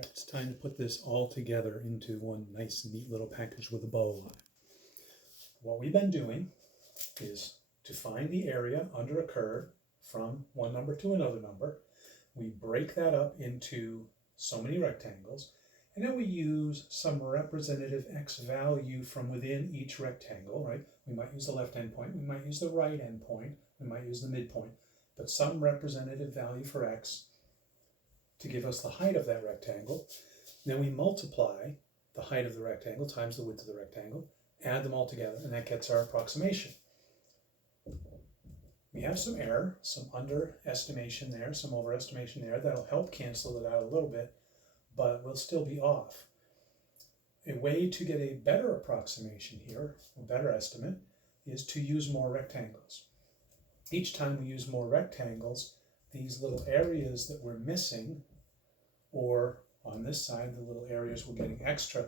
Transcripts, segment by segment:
It's time to put this all together into one nice, neat little package with a bow on it. What we've been doing is to find the area under a curve from one number to another number. We break that up into so many rectangles, and then we use some representative x value from within each rectangle, right? We might use the left endpoint, we might use the right endpoint, we might use the midpoint, but some representative value for x to give us the height of that rectangle. Then we multiply the height of the rectangle times the width of the rectangle, add them all together, and that gets our approximation. We have some error, some underestimation there, some overestimation there. That'll help cancel it out a little bit, but we'll still be off. A way to get a better approximation here, a better estimate, is to use more rectangles. Each time we use more rectangles, these little areas that we're missing, or on this side, the little areas we're getting extra,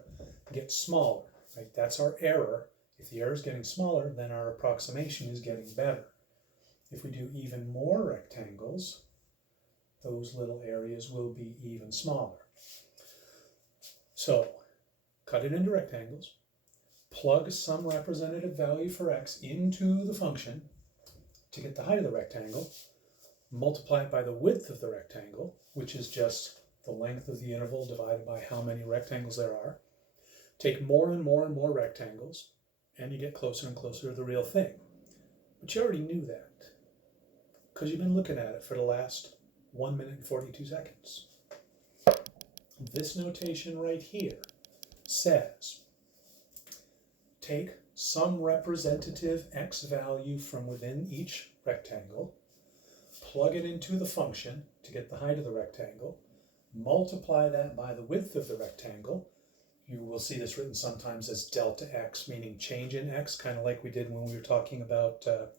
get smaller, right? That's our error. If the error is getting smaller, then our approximation is getting better. If we do even more rectangles, those little areas will be even smaller. So, cut it into rectangles, plug some representative value for x into the function to get the height of the rectangle, multiply it by the width of the rectangle, which is just the length of the interval divided by how many rectangles there are. Take more and more and more rectangles, and you get closer and closer to the real thing. But you already knew that, because you've been looking at it for the last 1 minute and 42 seconds. This notation right here says, take some representative x value from within each rectangle, plug it into the function to get the height of the rectangle, multiply that by the width of the rectangle. You will see this written sometimes as delta x, meaning change in x, kind of like we did when we were talking about the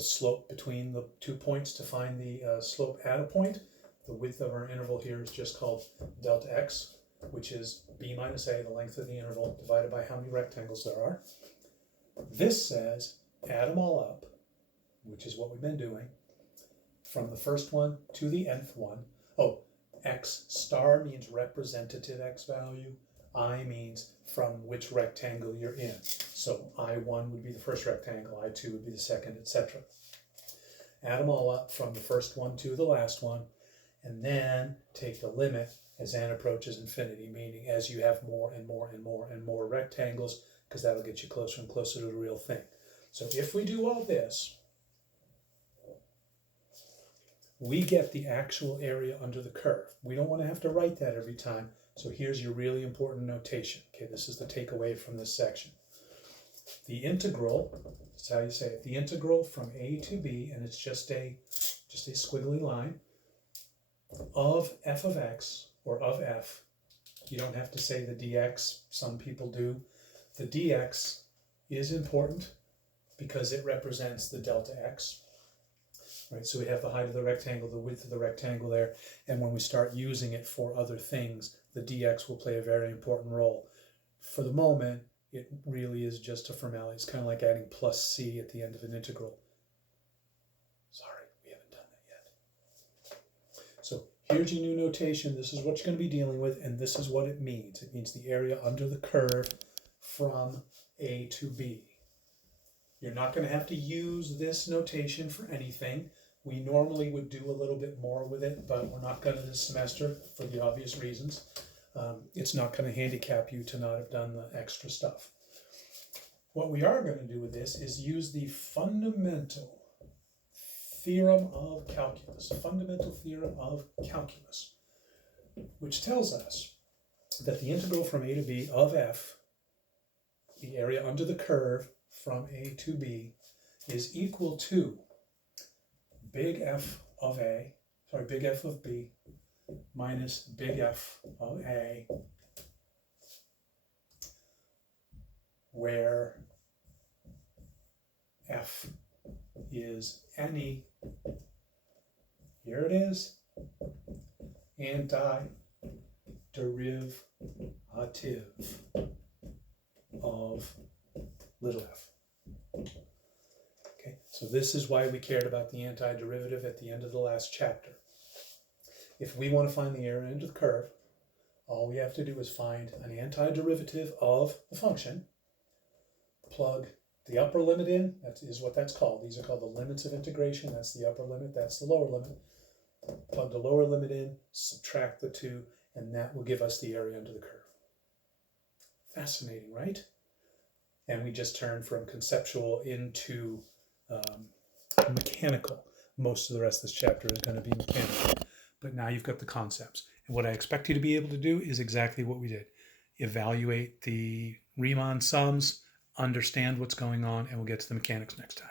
slope between the 2 points to find the slope at a point. The width of our interval here is just called delta x, which is b minus a, the length of the interval, divided by how many rectangles there are. This says add them all up, which is what we've been doing, from the first one to the nth one. Oh, x star means representative x value. I means from which rectangle you're in. So I1 would be the first rectangle, I2 would be the second, etc. Add them all up from the first one to the last one, and then take the limit as n approaches infinity, meaning as you have more and more and more and more rectangles, because that'll get you closer and closer to the real thing. So if we do all this, we get the actual area under the curve. We don't want to have to write that every time. So here's your really important notation. Okay, this is the takeaway from this section. The integral, that's how you say it, the integral from a to b, and it's just a squiggly line, of f of x, or of f. You don't have to say the dx, some people do. The dx is important because it represents the delta x. Right, so we have the height of the rectangle, the width of the rectangle there, and when we start using it for other things, the dx will play a very important role. For the moment, it really is just a formality. It's kind of like adding plus c at the end of an integral. Sorry, we haven't done that yet. So here's your new notation. This is what you're going to be dealing with, and this is what it means. It means the area under the curve from A to B. You're not going to have to use this notation for anything. We normally would do a little bit more with it, but we're not going to this semester for the obvious reasons. It's not going to handicap you to not have done the extra stuff. What we are going to do with this is use the fundamental theorem of calculus, which tells us that the integral from a to b of f, the area under the curve from a to b, is equal to big F of b minus big F of a, where f is any, here it is, antiderivative of little f. Okay, so this is why we cared about the antiderivative at the end of the last chapter. If we want to find the area under the curve All we have to do is find an antiderivative of the function, plug the upper limit in, that is what that's called. These are called the limits of integration. That's the upper limit, that's the lower limit. Plug the lower limit in, subtract the two, and that will give us the area under the curve. Fascinating, right? And we just turned from conceptual into mechanical. Most of the rest of this chapter is going to be mechanical. But now you've got the concepts. And what I expect you to be able to do is exactly what we did. Evaluate the Riemann sums, understand what's going on, and we'll get to the mechanics next time.